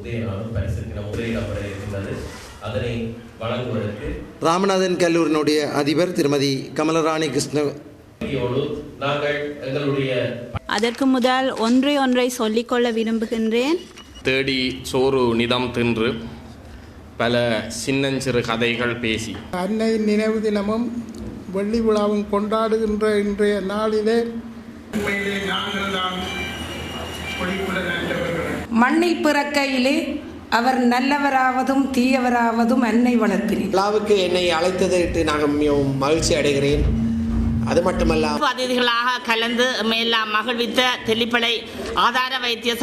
உதயநாதன் பரிசுக்கு முறையிடப்பட இருக்கின்றது. அதனை வழங்குவதற்கு ராமநாதன் கல்லூரியினுடைய அதிபர் திருமதி கமலராணி கிருஷ்ணோடு நாங்கள் எங்களுடைய அதற்கு முதல் ஒன்றை சொல்லிக்கொள்ள விரும்புகின்றேன். தேடி சோறு நிதம் தின்று பல சின்னஞ்சிறு கதைகள் பேசி அன்னை நினைவு தினமும் வெள்ளி விழாவும் கொண்டாடுகின்ற இன்றைய நாளிலே மண்ணில் பிறக்கையிலே அவர் நல்லவராவதும் தீயவராவதும் அன்னை வளர்ப்பினேன். விழாவுக்கு என்னை அழைத்ததற்கு நாங்கள் மிகவும் மகிழ்ச்சி அடைகிறேன். அது மட்டுமல்ல அதிதிகளாக கலந்து மேலாம் மகிழ்வித்த தெல்லிப்பளை ஆதார வைத்திய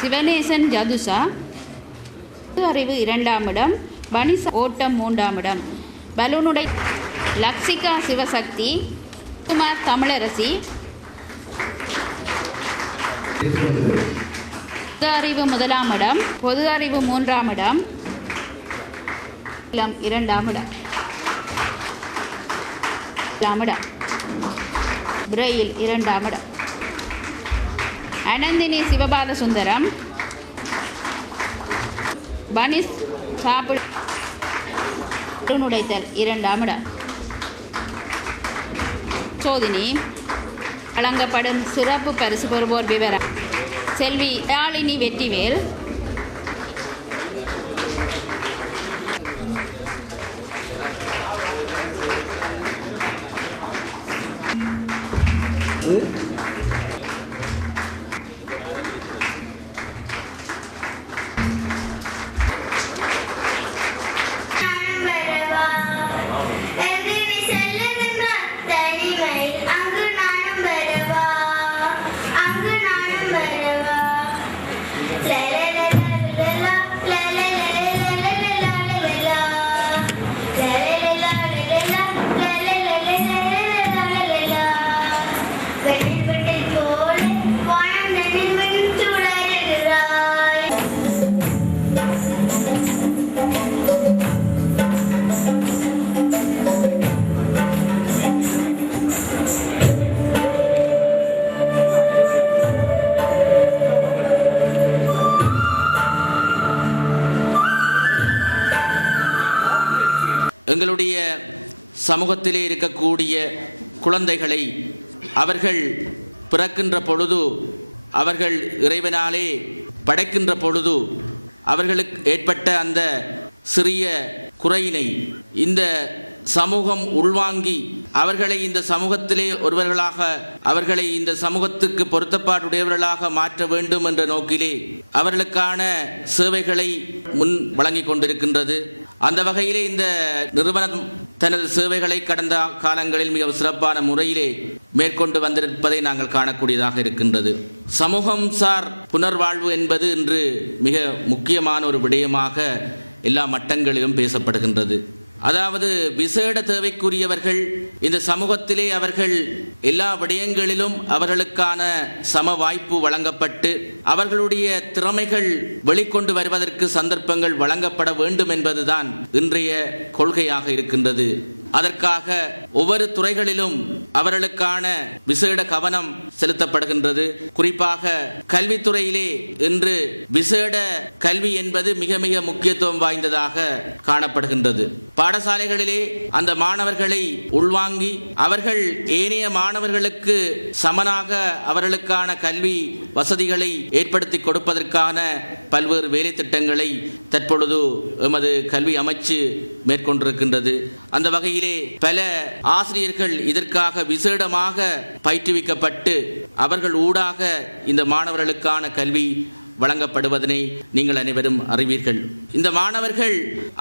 சிவனேசன் ஜதுசா அறிவு 2ஆம் இடம், பனிச ஓட்டம் 3ஆம் இடம், பலூனுடை லக்ஷிகா சிவசக்தி, குமார் தமிழரசி பொது அறிவு 1ஆம் இடம், பொது அறிவு 3ஆம் இடம், 2ஆம் இடம், பிரெயில் 2ஆம் இடம், அனந்தினி சிவபாத சுந்தரம் பனிஸ் சாப்பிடு நுடைத்தல் 2ஆம் இடம், சோதினி வழங்கப்படும் சிறப்பு பரிசு பெறுவோர் விவரம் செல்வி யாழினி வெற்றிவேல், எங்களுடைய சமூகத்திலே இருக்கக்கூடிய குழந்தைகளை அவர்கள் பிறக்கின்ற பொழுது, அவர்கள் இறைவனாலே படைக்கின்ற பொழுது அவர்களுக்கு ஏற்பட்ட அந்த சிறிய குறையினை இந்த சமூகம் உள்வாங்கி அவர்களை இந்த சமூகத்திலே ஒருவர்களாக, அவர்களை இந்த சமூகத்துக்கு பொருத்தப்பாடுடையவர்களாக மாற்ற வேண்டும் என்ற நோக்கிலே அவர்களுக்கான சேவைகளை முன் வழங்கி கொண்டிருக்கின்றது. அந்த வகையிலே இந்த நிறுவனம் தனது சேவைகளை கடந்த காலங்களில் மிக சிறப்பான முறையிலே மேற்கொண்டு வந்திருப்பதை நாங்கள் காணக்கூடியதாக இருக்கின்றது. சமூகம் சார் புனர்வாழ்வு என்பது இன்று மிக முக்கியமான ஒரு விடயமாக எல்லா மட்டங்களிலும் பேசப்படுகின்றது. அதாவது விசேட தேவைக்குரியவர்கள் இந்த சமூகத்திலே அவர்கள் எல்லா விடயங்களிலும் அவர்களுக்கான சம வாய்ப்பு வழங்கப்பட்டு அவர்களுடைய திறமைகள் வெளிக்கொண்டு வருவதற்கு சந்தர்ப்பங்கள் வழங்கப்பட வேண்டும் என்பதுதான் இன்றைய கொள்கையாக இருக்கின்றது. அதற்காக ஒவ்வொரு துறைகளிலும் அவர்களுக்கான விசேட கவனம் செலுத்தப்படுகின்றது. குறிப்பாக கல்வித்துறையிலே இன்று விசேட கல்வி என்பது மிக மிக முக்கியத்துவம் வாய்ந்ததாக காணப்படுகின்றது. பாடசாலைகளிலே அந்த மாணவர்களை உள்வாங்கி அவர்கள் ஏனைய மாணவர்களுக்கு சமனாக அவர்களுக்கான கல்வி வசதிகளை ஏற்படுத்தி கொடுப்பதற்கான பல்வேறு வேலை திட்டங்களை தற்பொழுது எமது கல்வி அமைச்சு மேற்கொண்டிருக்கின்றது. அந்த வகையில் பல ஆசிரியர்கள் இதற்காக விசேடமாக பயிற்றுவிக்கப்பட்டு அவர்கள் ஊடாக இந்த மாணவர்களுக்கான கல்வி வழங்கப்படுவதனை நீங்கள் அனைவரும் அறிவீர்கள். இந்த மாணவர்கள்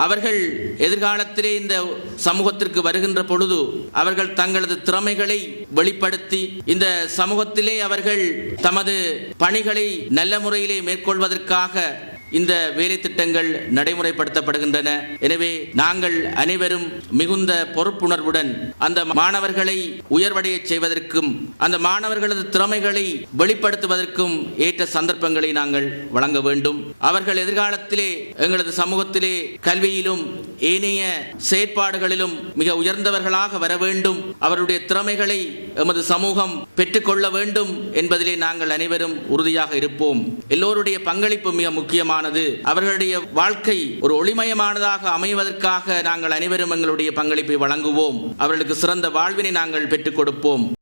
அவர்கள் எதிர்காலத்திலே இந்த சமூகத்திற்கு வருகின்ற பொழுது அவர்கள் தங்களது திறமைகளை வெளிப்படுத்தி இந்த சமூகத்திலே அவர்கள் தமது பணிகளை நல்ல முறையிலே மேற்கொள்வதற்காக இந்த வேலை திட்டங்கள் நடைமுறைப்படுத்தப்படுகின்றன. எனவே நாங்கள் அனைவரும் மிகுந்த பொறுப்புணர்வுடன் அந்த மாணவர்களை உயர்வடைய செய்வதற்கும் அந்த மாணவர்களது திறமைகளை வெளிப்படுத்துவதற்கும் ஏற்ற சந்தர்ப்பங்களை நாங்கள் வழங்க வேண்டும். அவர்கள் எதிர்காலத்திலே எங்களது சமூகத்திலே கல்வியிலும் ஏனைய செயற்பாடுகளிலும் மிக உயர்ந்தவர்களாக வர வேண்டும். அவருடைய திறமைகளை எமது சமூகம் பெற்றுக்கொள்ள வேண்டும் என்பதிலே நாங்கள் அனைவரும் உறுதியாக இருப்போம். எல்லோருடைய பங்களிப்பு மிக முக்கியமானது. அவர்களுடைய வாழ்க்கை ஒரு ஒளிமயமானதாக அமைவதற்காக நாங்கள் அனைவரும் எங்களுடைய பங்களிப்பை வழங்குவோம். அவர்களுக்கு சிறந்த வாழ்வினை நாங்கள் பெற்றுக் கொடுப்போம்.